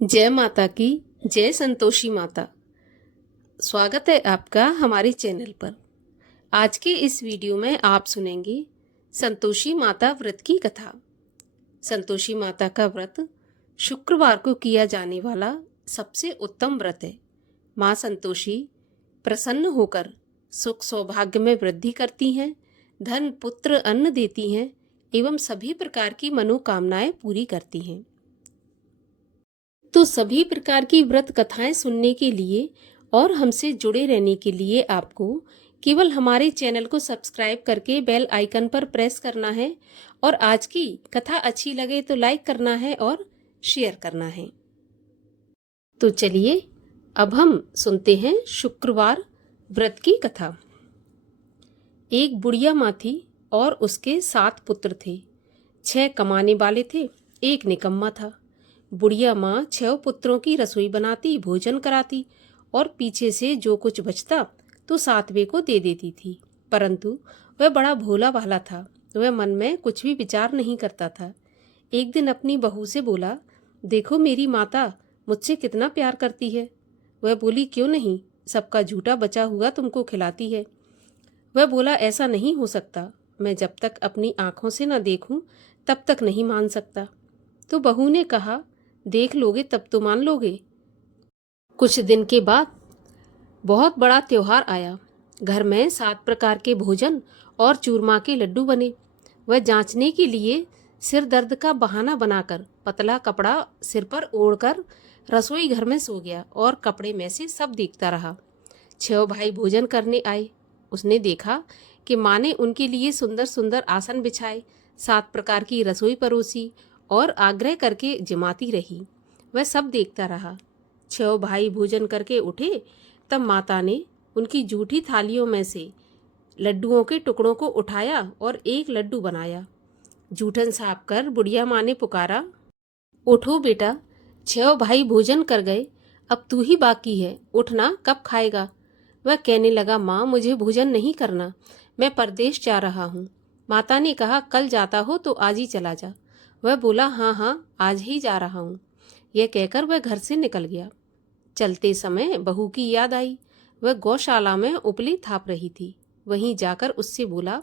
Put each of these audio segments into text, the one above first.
जय माता की। जय संतोषी माता। स्वागत है आपका हमारे चैनल पर। आज के इस वीडियो में आप सुनेंगे संतोषी माता व्रत की कथा। संतोषी माता का व्रत शुक्रवार को किया जाने वाला सबसे उत्तम व्रत है। माँ संतोषी प्रसन्न होकर सुख सौभाग्य में वृद्धि करती हैं, धन पुत्र अन्न देती हैं एवं सभी प्रकार की मनोकामनाएं पूरी करती हैं। तो सभी प्रकार की व्रत कथाएं सुनने के लिए और हमसे जुड़े रहने के लिए आपको केवल हमारे चैनल को सब्सक्राइब करके बेल आइकन पर प्रेस करना है और आज की कथा अच्छी लगे तो लाइक करना है और शेयर करना है। तो चलिए अब हम सुनते हैं शुक्रवार व्रत की कथा। एक बुढ़िया माँ थी और उसके 7 पुत्र थे। 6 कमाने वाले थे, एक निकम्मा था। बुढ़िया माँ 6 पुत्रों की रसोई बनाती, भोजन कराती और पीछे से जो कुछ बचता तो 7वें को दे देती थी। परंतु वह बड़ा भोला भाला था। वह मन में कुछ भी विचार नहीं करता था। एक दिन अपनी बहू से बोला, देखो मेरी माता मुझसे कितना प्यार करती है। वह बोली, क्यों नहीं, सबका झूठा बचा हुआ तुमको खिलाती है। वह बोला, ऐसा नहीं हो सकता, मैं जब तक अपनी आंखों से न देखूं तब तक नहीं मान सकता। तो बहू ने कहा, देख लोगे तब तो मान लोगे। कुछ दिन के बाद बहुत बड़ा त्योहार आया। घर में 7 प्रकार के भोजन और चूरमा के लड्डू बने। वह जांचने के लिए सिर दर्द का बहाना बनाकर पतला कपड़ा सिर पर ओढ़कर रसोई घर में सो गया और कपड़े में से सब देखता रहा। 6 भाई भोजन करने आए। उसने देखा कि माँ ने उनके लिए सुंदर सुंदर आसन बिछाए, 7 प्रकार की रसोई परोसी और आग्रह करके जिमाती रही। वह सब देखता रहा। 6 भाई भोजन करके उठे तब माता ने उनकी जूठी थालियों में से लड्डुओं के टुकड़ों को उठाया और एक लड्डू बनाया। जूठन साफ कर बुढ़िया माँ ने पुकारा, उठो बेटा, 6 भाई भोजन कर गए, अब तू ही बाकी है, उठना, कब खाएगा। वह कहने लगा, माँ मुझे भोजन नहीं करना, मैं परदेश जा रहा हूँ। माता ने कहा, कल जाता हो तो आज ही चला जा। वह बोला, हाँ हाँ आज ही जा रहा हूँ। यह कहकर वह घर से निकल गया। चलते समय बहू की याद आई। वह गौशाला में उपली थाप रही थी। वहीं जाकर उससे बोला,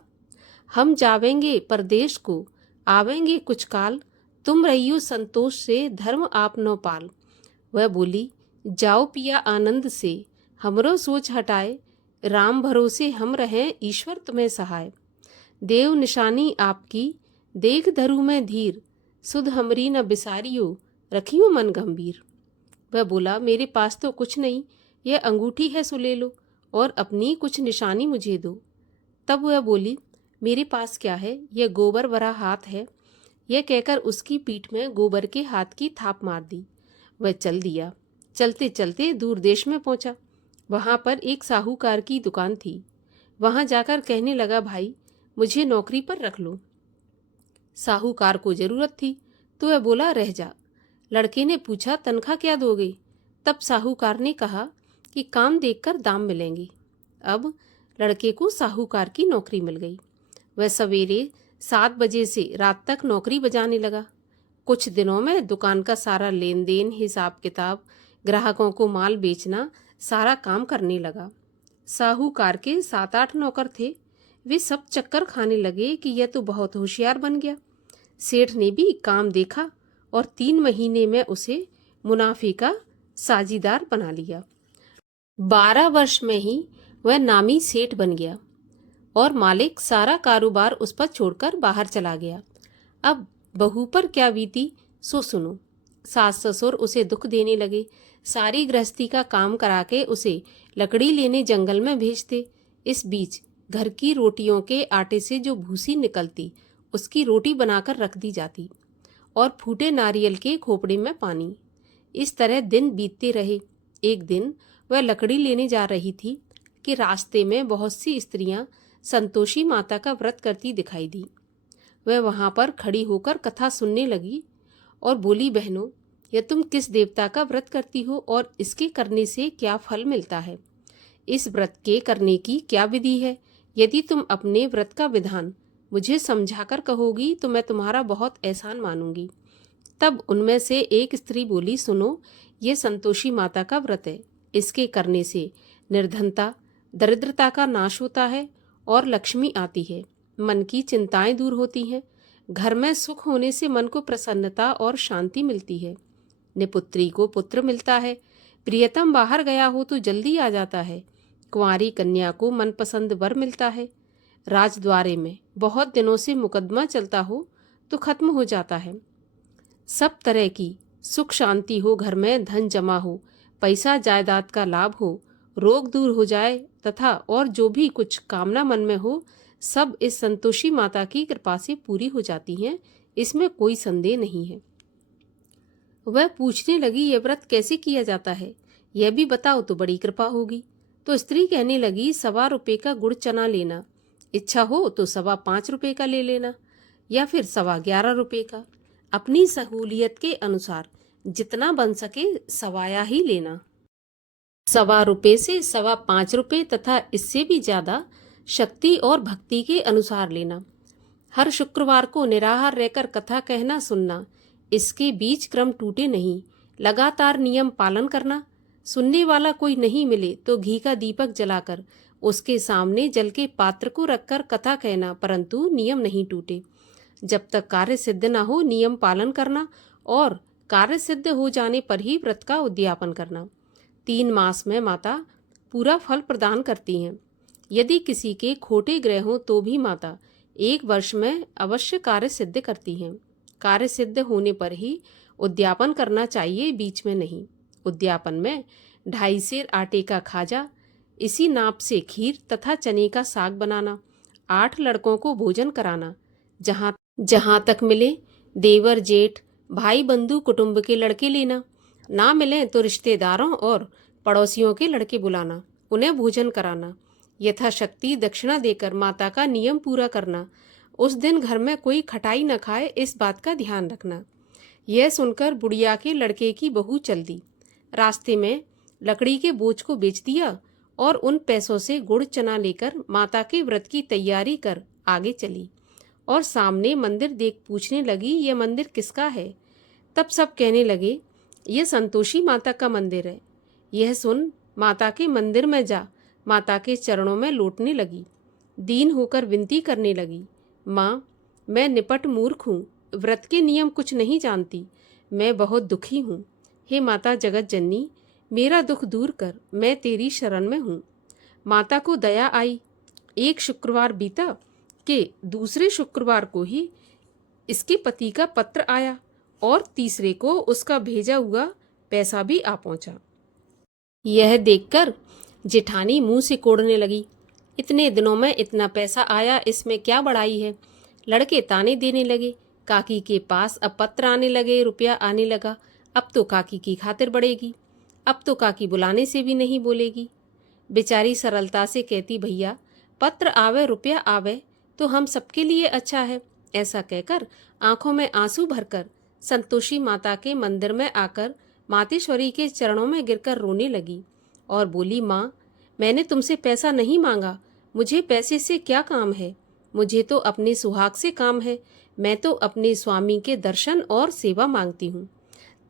हम जावेंगे परदेश को, आवेंगे कुछ काल, तुम रहियो संतोष से, धर्म आप नो पाल। वह बोली, जाओ पिया आनंद से, हमरो सोच हटाए, राम भरोसे हम रहें, ईश्वर तुम्हें सहाय। देव निशानी आपकी, देख धरू में धीर, सुध हमरी न बिसारियो, रखियो मन गंभीर। वह बोला, मेरे पास तो कुछ नहीं, यह अंगूठी है सो ले लो और अपनी कुछ निशानी मुझे दो। तब वह बोली, मेरे पास क्या है, यह गोबर भरा हाथ है। यह कहकर उसकी पीठ में गोबर के हाथ की थाप मार दी। वह चल दिया। चलते चलते दूर देश में पहुंचा। वहां पर एक साहूकार की दुकान थी। वहां जाकर कहने लगा, भाई मुझे नौकरी पर रख लो। साहूकार को जरूरत थी तो वह बोला, रह जा। लड़के ने पूछा, तनख्वाह क्या दोगे। तब साहूकार ने कहा कि काम देखकर दाम मिलेंगे। अब लड़के को साहूकार की नौकरी मिल गई। वह सवेरे 7 बजे से रात तक नौकरी बजाने लगा। कुछ दिनों में दुकान का सारा लेन देन, हिसाब किताब, ग्राहकों को माल बेचना, सारा काम करने लगा। साहूकार के 7-8 नौकर थे। वे सब चक्कर खाने लगे कि यह तो बहुत होशियार बन गया। सेठ ने भी काम देखा और 3 महीने में उसे मुनाफे का साझीदार बना लिया। 12 वर्ष में ही वह नामी सेठ बन गया और मालिक सारा कारोबार उस पर छोड़कर बाहर चला गया। अब बहू पर क्या बीती सो सुनो। सास ससुर उसे दुख देने लगे। सारी गृहस्थी का काम करा के उसे लकड़ी लेने जंगल में भेजते। इस बीच घर की रोटियों के आटे से जो भूसी निकलती उसकी रोटी बनाकर रख दी जाती और फूटे नारियल के खोपड़े में पानी। इस तरह दिन बीतते रहे। एक दिन वह लकड़ी लेने जा रही थी कि रास्ते में बहुत सी स्त्रियां संतोषी माता का व्रत करती दिखाई दी। वह वहां पर खड़ी होकर कथा सुनने लगी और बोली, बहनों, यह तुम किस देवता का व्रत करती हो और इसके करने से क्या फल मिलता है? इस व्रत के करने की क्या विधि है? यदि तुम अपने व्रत का विधान मुझे समझाकर कहोगी तो मैं तुम्हारा बहुत एहसान मानूंगी। तब उनमें से एक स्त्री बोली, सुनो, ये संतोषी माता का व्रत है। इसके करने से निर्धनता, दरिद्रता का नाश होता है और लक्ष्मी आती है। मन की चिंताएं दूर होती हैं। घर में सुख होने से मन को प्रसन्नता और शांति मिलती है। निपुत्री को पुत्र मिलता है। प्रियतम बाहर गया हो तो जल्दी आ जाता है। कुंवारी कन्या को मनपसंद वर मिलता है। राजद्वारे में बहुत दिनों से मुकदमा चलता हो तो खत्म हो जाता है। सब तरह की सुख शांति हो, घर में धन जमा हो, पैसा जायदाद का लाभ हो, रोग दूर हो जाए तथा और जो भी कुछ कामना मन में हो, सब इस संतोषी माता की कृपा से पूरी हो जाती हैं। इसमें कोई संदेह नहीं है। वह पूछने लगी, यह व्रत कैसे किया जाता है, यह भी बताओ तो बड़ी कृपा होगी। तो स्त्री कहने लगी, 1.25 रुपये का गुड़ चना लेना, इच्छा हो तो 5.25 रुपये का ले लेना, या फिर 11.25 रुपये का। अपनी सहूलियत के अनुसार जितना बन सके सवाया ही लेना। 1.25 रुपये से 5.25 रुपये तथा इससे भी ज्यादा शक्ति और भक्ति के अनुसार लेना। हर शुक्रवार को निराहार रहकर कथा कहना सुनना, इसके बीच क्रम टूटे नहीं। लगातार नियम पालन करना। सुनने वाला कोई नहीं मिले तो घी का दीपक जलाकर उसके सामने जल के पात्र को रखकर कथा कहना, परंतु नियम नहीं टूटे। जब तक कार्य सिद्ध न हो नियम पालन करना और कार्य सिद्ध हो जाने पर ही व्रत का उद्यापन करना। 3 मास में माता पूरा फल प्रदान करती हैं। यदि किसी के खोटे ग्रह हों तो भी माता 1 वर्ष में अवश्य कार्य सिद्ध करती हैं। कार्य सिद्ध होने पर ही उद्यापन करना चाहिए, बीच में नहीं। उद्यापन में 2.5 सेर आटे का खाजा, इसी नाप से खीर तथा चने का साग बनाना, 8 लड़कों को भोजन कराना, जहाँ तक मिले देवर जेठ भाई बंधु कुटुंब के लड़के लेना, ना मिले तो रिश्तेदारों और पड़ोसियों के लड़के बुलाना, उन्हें भोजन कराना, यथाशक्ति दक्षिणा देकर माता का नियम पूरा करना। उस दिन घर में कोई खटाई न खाए, इस बात का ध्यान रखना। यह सुनकर बुढ़िया के लड़के की बहू चल दी। रास्ते में लकड़ी के बोझ को बेच दिया और उन पैसों से गुड़ चना लेकर माता के व्रत की तैयारी कर आगे चली और सामने मंदिर देख पूछने लगी, यह मंदिर किसका है। तब सब कहने लगे, यह संतोषी माता का मंदिर है। यह सुन माता के मंदिर में जा माता के चरणों में लौटने लगी। दीन होकर विनती करने लगी, माँ, मैं निपट मूर्ख हूँ, व्रत के नियम कुछ नहीं जानती, मैं बहुत दुखी हूँ। हे माता जगत जननी, मेरा दुख दूर कर, मैं तेरी शरण में हूँ। माता को दया आई। एक शुक्रवार बीता कि दूसरे शुक्रवार को ही इसके पति का पत्र आया और तीसरे को उसका भेजा हुआ पैसा भी आ पहुंचा। यह देखकर जेठानी मुंह से कोड़ने लगी, इतने दिनों में इतना पैसा आया, इसमें क्या बड़ाई है। लड़के ताने देने लगे। काकी के पास अब पत्र आने लगे, रुपया आने लगा। अब तो काकी की खातिर बढ़ेगी, अब तो काकी बुलाने से भी नहीं बोलेगी। बेचारी सरलता से कहती, भैया पत्र आवे रुपया आवे तो हम सबके लिए अच्छा है। ऐसा कहकर आंखों में आंसू भरकर संतोषी माता के मंदिर में आकर मातेश्वरी के चरणों में गिरकर रोने लगी और बोली, माँ, मैंने तुमसे पैसा नहीं मांगा, मुझे पैसे से क्या काम है, मुझे तो अपने सुहाग से काम है, मैं तो अपने स्वामी के दर्शन और सेवा मांगती हूँ।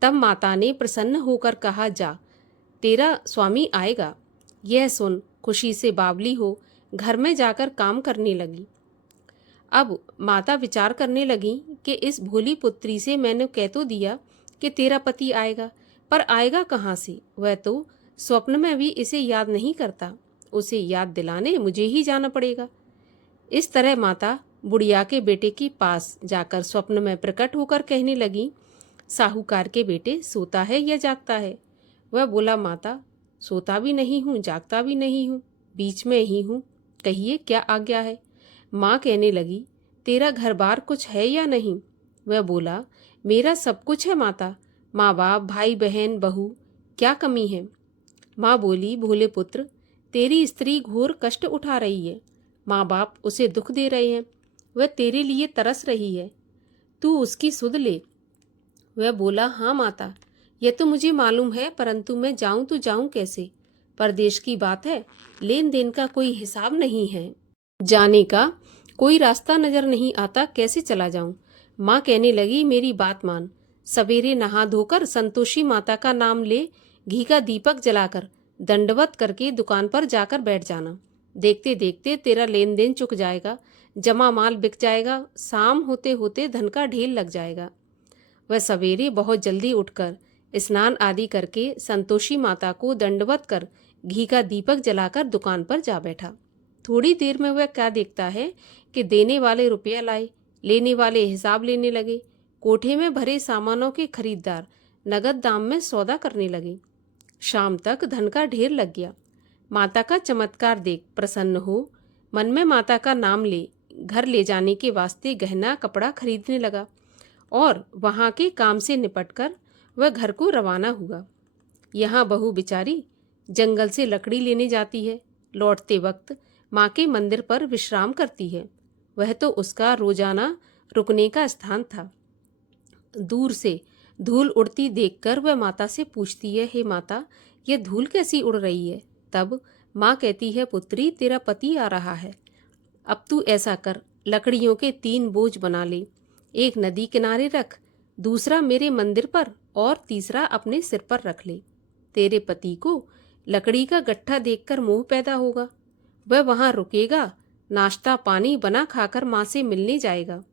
तब माता ने प्रसन्न होकर कहा, जा, तेरा स्वामी आएगा। यह सुन खुशी से बावली हो घर में जाकर काम करने लगी। अब माता विचार करने लगी कि इस भोली पुत्री से मैंने कह तो दिया कि तेरा पति आएगा, पर आएगा कहाँ से, वह तो स्वप्न में भी इसे याद नहीं करता, उसे याद दिलाने मुझे ही जाना पड़ेगा। इस तरह माता बुढ़िया के बेटे के पास जाकर स्वप्न में प्रकट होकर कहने लगी, साहूकार के बेटे सोता है या जागता है। वह बोला, माता, सोता भी नहीं हूँ, जागता भी नहीं हूँ, बीच में ही हूँ, कहिए क्या आज्ञा है। माँ कहने लगी, तेरा घर बार कुछ है या नहीं। वह बोला, मेरा सब कुछ है माता, माँ बाप भाई बहन बहू, क्या कमी है। माँ बोली, भोले पुत्र, तेरी स्त्री घोर कष्ट उठा रही है, माँ बाप उसे दुख दे रहे हैं, वह तेरे लिए तरस रही है, तू उसकी सुध ले। वह बोला, हाँ माता, यह तो मुझे मालूम है, परंतु मैं जाऊं तो जाऊं कैसे। परदेश की बात है, लेन देन का कोई हिसाब नहीं है, जाने का कोई रास्ता नजर नहीं आता, कैसे चला जाऊं। माँ कहने लगी, मेरी बात मान, सवेरे नहा धोकर संतोषी माता का नाम ले घी का दीपक जलाकर दंडवत करके दुकान पर जाकर बैठ जाना। देखते देखते तेरा लेन देन चुक जाएगा, जमा माल बिक जाएगा, शाम होते होते धन का ढेर लग जाएगा। वह सवेरे बहुत जल्दी उठकर स्नान आदि करके संतोषी माता को दंडवत कर घी का दीपक जलाकर दुकान पर जा बैठा। थोड़ी देर में वह क्या देखता है कि देने वाले रुपया लाए, लेने वाले हिसाब लेने लगे। कोठे में भरे सामानों के खरीदार नगद दाम में सौदा करने लगे। शाम तक धन का ढेर लग गया। माता का चमत्कार देख प्रसन्न हो मन में माता का नाम ले घर ले जाने के वास्ते गहना कपड़ा खरीदने लगा और वहां के काम से निपटकर वह घर को रवाना हुआ। यहाँ बहू बेचारी जंगल से लकड़ी लेने जाती है, लौटते वक्त माँ के मंदिर पर विश्राम करती है। वह तो उसका रोजाना रुकने का स्थान था। दूर से धूल उड़ती देखकर वह माता से पूछती है, हे माता, ये धूल कैसी उड़ रही है? तब माँ कहती है, पुत्री, तेरा पति आ रहा है। अब तू ऐसा कर, लकड़ियों के 3 बोझ बना ले, एक नदी किनारे रख, दूसरा मेरे मंदिर पर और तीसरा अपने सिर पर रख ले। तेरे पति को लकड़ी का गट्ठा देखकर मोह पैदा होगा, वह वहां रुकेगा, नाश्ता पानी बना खाकर माँ से मिलने जाएगा।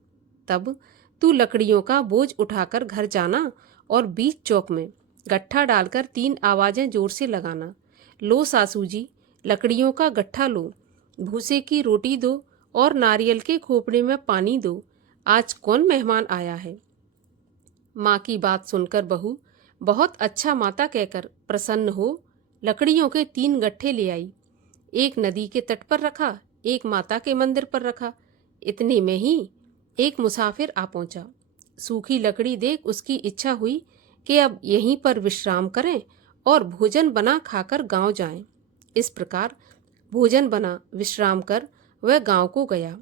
तब तू लकड़ियों का बोझ उठाकर घर जाना और बीच चौक में गट्ठा डालकर 3 आवाजें जोर से लगाना, लो सासू जी, लकड़ियों का गट्ठा लो, भूसे की रोटी दो और नारियल के खोपड़े में पानी दो, आज कौन मेहमान आया है। माँ की बात सुनकर बहू बहुत अच्छा माता कहकर प्रसन्न हो लकड़ियों के 3 गट्ठे ले आई। एक नदी के तट पर रखा, एक माता के मंदिर पर रखा। इतने में ही एक मुसाफिर आ पहुंचा। सूखी लकड़ी देख उसकी इच्छा हुई कि अब यहीं पर विश्राम करें और भोजन बना खाकर गांव जाएं। इस प्रकार भोजन बना विश्राम कर वह गांव को गया।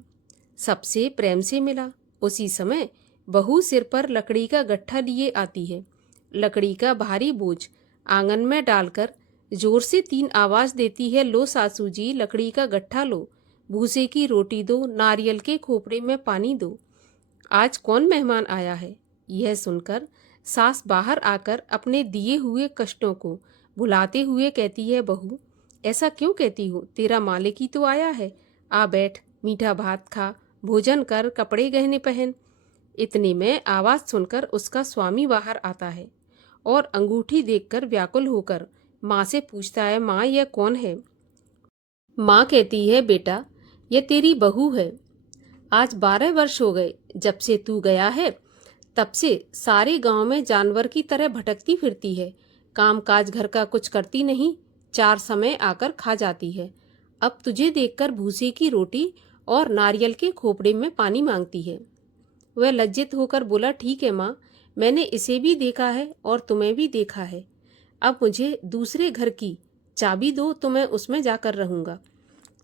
सबसे प्रेम से मिला। उसी समय बहू सिर पर लकड़ी का गट्ठा लिए आती है। लकड़ी का भारी बोझ आंगन में डालकर जोर से 3 आवाज देती है, लो सासू जी, लकड़ी का गट्ठा लो, भूसे की रोटी दो, नारियल के खोपड़े में पानी दो, आज कौन मेहमान आया है। यह सुनकर सास बाहर आकर अपने दिए हुए कष्टों को भुलाते हुए कहती है, बहू, ऐसा क्यों कहती हो? तेरा मालिक ही तो आया है। आ बैठ, मीठा भात खा, भोजन कर, कपड़े गहने पहन। इतने में आवाज सुनकर उसका स्वामी बाहर आता है और अंगूठी देखकर व्याकुल होकर माँ से पूछता है, माँ, यह कौन है? माँ कहती है, बेटा, यह तेरी बहू है। आज 12 वर्ष हो गए जब से तू गया है, तब से सारे गांव में जानवर की तरह भटकती फिरती है। काम काज घर का कुछ करती नहीं, 4 समय आकर खा जाती है। अब तुझे देखकर भूसे की रोटी और नारियल के खोपड़े में पानी मांगती है। वह लज्जित होकर बोला, ठीक है माँ, मैंने इसे भी देखा है और तुम्हें भी देखा है। अब मुझे दूसरे घर की चाबी दो तो मैं उसमें जाकर रहूँगा।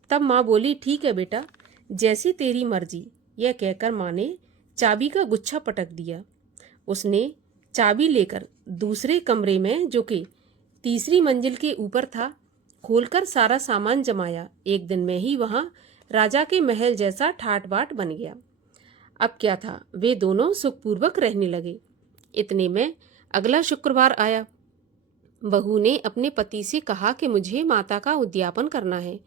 तब माँ बोली, ठीक है बेटा, जैसी तेरी मर्जी। यह कहकर माँ ने चाबी का गुच्छा पटक दिया। उसने चाबी लेकर दूसरे कमरे में, जो कि तीसरी मंजिल के ऊपर था, खोलकर सारा सामान जमाया। एक दिन में ही वहाँ राजा के महल जैसा ठाट बाट बन गया। अब क्या था, वे दोनों सुखपूर्वक रहने लगे। इतने में अगला शुक्रवार आया। बहू ने अपने पति से कहा कि मुझे माता का उद्यापन करना है।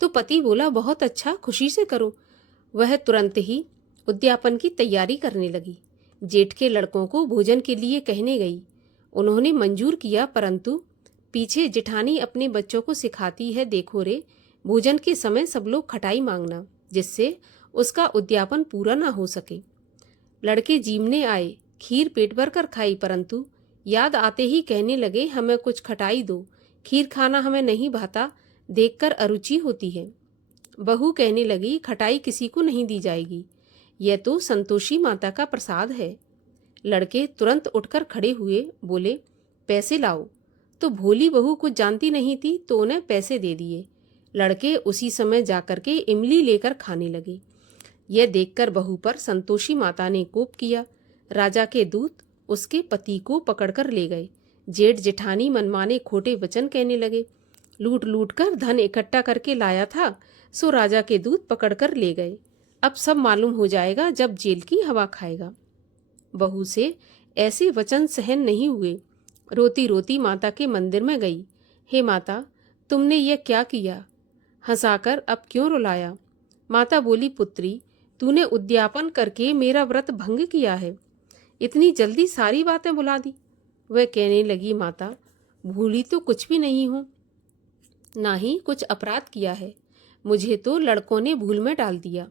तो पति बोला, बहुत अच्छा, खुशी से करो। वह तुरंत ही उद्यापन की तैयारी करने लगी। जेठ के लड़कों को भोजन के लिए कहने गई। उन्होंने मंजूर किया, परंतु पीछे जेठानी अपने बच्चों को सिखाती है, देखो रे, भोजन के समय सब लोग खटाई मांगना, जिससे उसका उद्यापन पूरा ना हो सके। लड़के जीमने आए, खीर पेट भर कर खाई, परंतु याद आते ही कहने लगे, हमें कुछ खटाई दो, खीर खाना हमें नहीं भाता, देखकर अरुचि होती है। बहू कहने लगी, खटाई किसी को नहीं दी जाएगी, यह तो संतोषी माता का प्रसाद है। लड़के तुरंत उठकर खड़े हुए, बोले, पैसे लाओ। तो भोली बहू कुछ जानती नहीं थी, तो उन्हें पैसे दे दिए। लड़के उसी समय जाकर के इमली लेकर खाने लगे। यह देखकर बहू पर संतोषी माता ने कोप किया। राजा के दूत उसके पति को पकड़कर ले गए। जेठ जेठानी मनमाने खोटे वचन कहने लगे। लूट लूट कर धन इकट्ठा करके लाया था, सो राजा के दूत पकड़कर ले गए। अब सब मालूम हो जाएगा जब जेल की हवा खाएगा। बहू से ऐसे वचन सहन नहीं हुए। रोती रोती माता के मंदिर में गई। हे माता, तुमने यह क्या किया? हंसाकर अब क्यों रुलाया? माता बोली, पुत्री, तूने उद्यापन करके मेरा व्रत भंग किया है। इतनी जल्दी सारी बातें भुला दी। वह कहने लगी, माता, भूली तो कुछ भी नहीं हूँ, ना ही कुछ अपराध किया है। मुझे तो लड़कों ने भूल में डाल दिया।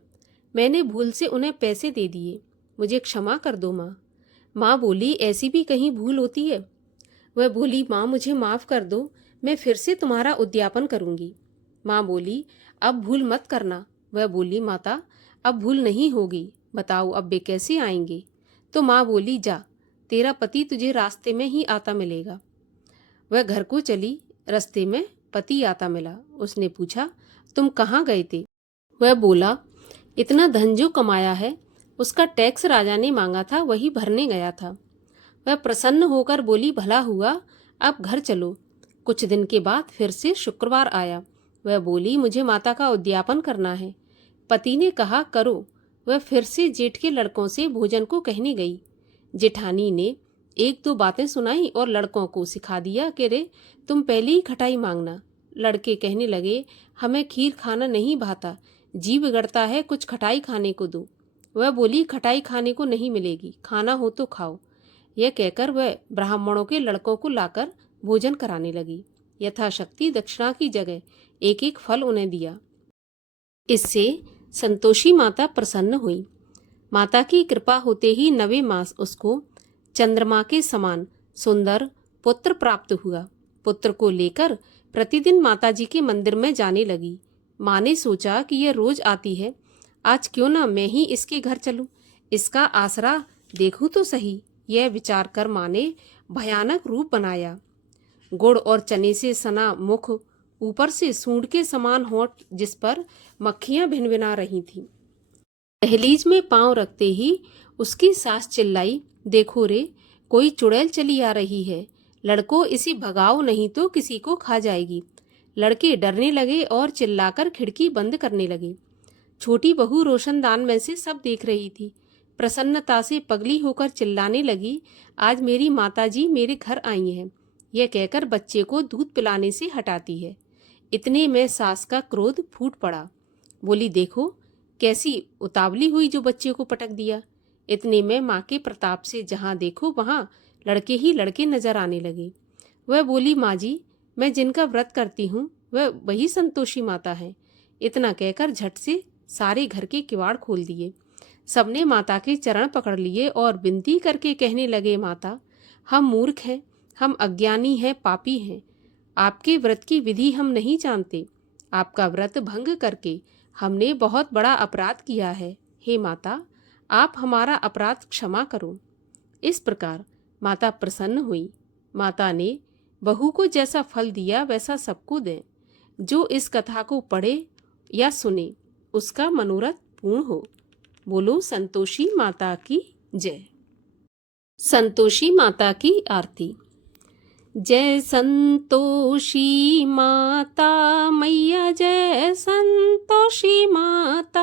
मैंने भूल से उन्हें पैसे दे दिए। मुझे क्षमा कर दो माँ। माँ बोली, ऐसी भी कहीं भूल होती है? वह बोली, माँ, मुझे माफ़ कर दो, मैं फिर से तुम्हारा उद्यापन करूँगी। माँ बोली, अब भूल मत करना। वह बोली, माता, अब भूल नहीं होगी, बताओ अब वे कैसे आएंगे? तो माँ बोली, जा, तेरा पति तुझे रास्ते में ही आता मिलेगा। वह घर को चली। रास्ते में पति आता मिला। उसने पूछा, तुम कहाँ गए थे? वह बोला, इतना धन जो कमाया है उसका टैक्स राजा ने मांगा था, वही भरने गया था। वह प्रसन्न होकर बोली, भला हुआ, अब घर चलो। कुछ दिन के बाद फिर से शुक्रवार आया। वह बोली, मुझे माता का उद्यापन करना है। पति ने कहा, करो। वह फिर से जेठ के लड़कों से भोजन को कहने गई। जेठानी ने एक दो बातें सुनाई और लड़कों को सिखा दिया कि रे, तुम पहले ही खटाई मांगना। लड़के कहने लगे, हमें खीर खाना नहीं भाता, जी बिगड़ता है, कुछ खटाई खाने को दो। वह बोली, खटाई खाने को नहीं मिलेगी, खाना हो तो खाओ। यह कहकर वह ब्राह्मणों के लड़कों को लाकर भोजन कराने लगी। यथाशक्ति दक्षिणा की जगह एक एक फल उन्हें दिया। इससे संतोषी माता प्रसन्न हुई। माता की कृपा होते ही 9वें मास उसको चंद्रमा के समान सुंदर पुत्र प्राप्त हुआ। पुत्र को लेकर प्रतिदिन माताजी के मंदिर में जाने लगी। माँ ने सोचा कि यह रोज आती है, आज क्यों ना मैं ही इसके घर चलूं, इसका आसरा देखूं तो सही। यह विचार कर माँ ने भयानक रूप बनाया। गुड़ और चने से सना मुख, ऊपर से सूंड के समान होंठ, जिस पर मक्खियां भिनभिना रही थीं। दहलीज में पांव रखते ही उसकी सास चिल्लाई, देखो रे, कोई चुड़ैल चली आ रही है। लड़कों, इसे भगाओ, नहीं तो किसी को खा जाएगी। लड़के डरने लगे और चिल्लाकर खिड़की बंद करने लगे। छोटी बहू रोशनदान में से सब देख रही थी। प्रसन्नता से पगली होकर चिल्लाने लगी, आज मेरी माताजी मेरे घर आई हैं। यह कहकर बच्चे को दूध पिलाने से हटाती है। इतने में सास का क्रोध फूट पड़ा। बोली, देखो कैसी उतावली हुई जो बच्चे को पटक दिया। इतने में माँ के प्रताप से जहाँ देखो वहाँ लड़के ही लड़के नजर आने लगे। वह बोली, माँ जी, मैं जिनका व्रत करती हूँ वह वही संतोषी माता है। इतना कहकर झट से सारे घर के किवाड़ खोल दिए। सबने माता के चरण पकड़ लिए और विनती करके कहने लगे, माता, हम मूर्ख हैं, हम अज्ञानी हैं, पापी हैं। आपके व्रत की विधि हम नहीं जानते। आपका व्रत भंग करके हमने बहुत बड़ा अपराध किया है। हे माता, आप हमारा अपराध क्षमा करो। इस प्रकार माता प्रसन्न हुई। माता ने बहू को जैसा फल दिया वैसा सबको दें। जो इस कथा को पढ़े या सुने उसका मनोरथ पूर्ण हो। बोलो संतोषी माता की जय। संतोषी माता की आरती। जय संतोषी माता मैया, जय संतोषी माता,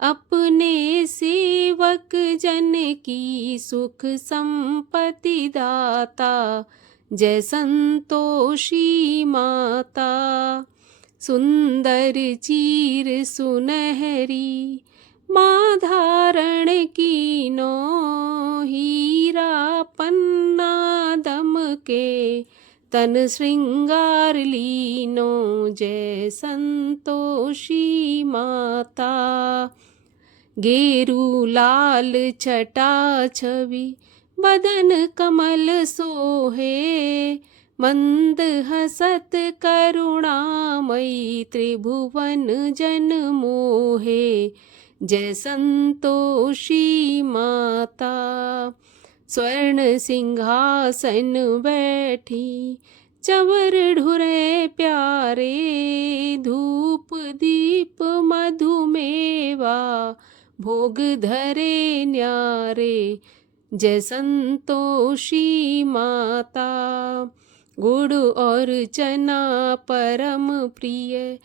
अपने सेवक जन की सुख संपत्ति दाता। जय संतोषी माता, सुंदर चीर सुनहरी, माँ धारण कीनो, हीरा पन्ना दम के, तन श्रृंगार लीनो। जय संतोषी माता, गेरू लाल छटा छवि, बदन कमल सोहे, मंद हसत करुणामयी, त्रिभुवन जन मोहे। जय संतोषी माता, स्वर्ण सिंहासन बैठी, चवर ढुरे प्यारे, धूप दीप मधुमेवा, भोग धरे न्यारे। जय संतोषी माता, गुड़ और चना परम प्रिय,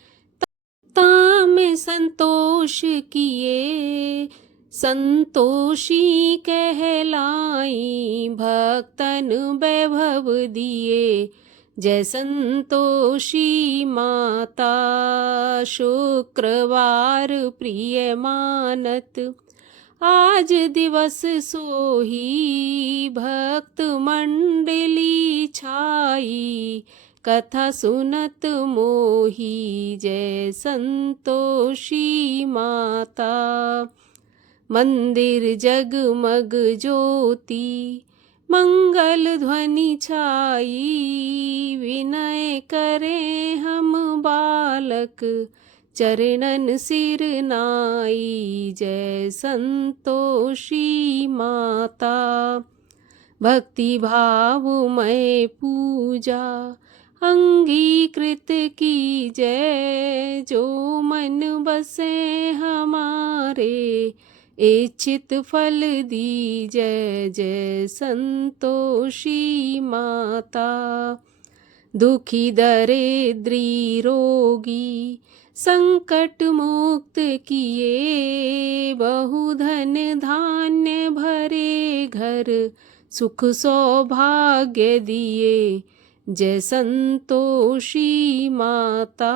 ताम संतोष किए, संतोषी कहलाई भक्तन वैभव दिए। जय संतोषी माता शुक्रवार प्रिय मानत। आज दिवस सोही भक्त मंडली छाई। कथा सुनत मोही जय संतोषी माता। मंदिर जगमग ज्योति मंगल ध्वनि छाई। विनय करे हम बालक चरणन सिर नाई। जय संतोषी माता। भक्ति भावमय पूजा अंगीकृत की जय। जो मन बसे हमारे इच्छित फल दी जय। जय संतोषी माता। दुखी दरिद्री रोगी संकट मुक्त किए। बहुधन धान्य भरे घर सुख सौभाग्य दिए। जय संतोषी माता।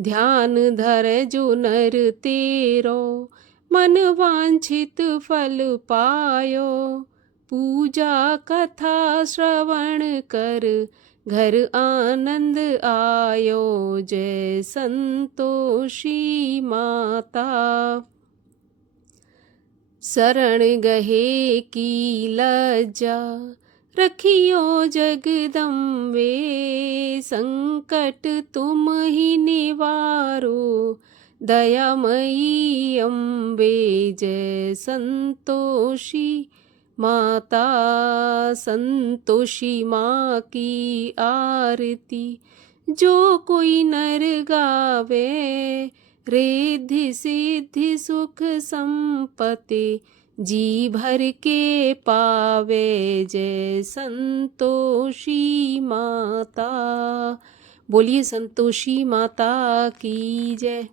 ध्यान धर जो नर तेरो मन वांछित फल पायो। पूजा कथा श्रवण कर घर आनंद आयो। जय संतोषी माता। शरण गहे की लज्जा रखियो जगदम्बे। संकट तुम ही निवारो दयामयी अम्बे। जय संतोषी माता। संतोषी माँ की आरती जो कोई नर गावे। रिद्धि सिद्धि सुख संपत्ति जी भर के पावे। जय संतोषी माता। बोलिए संतोषी माता की जय।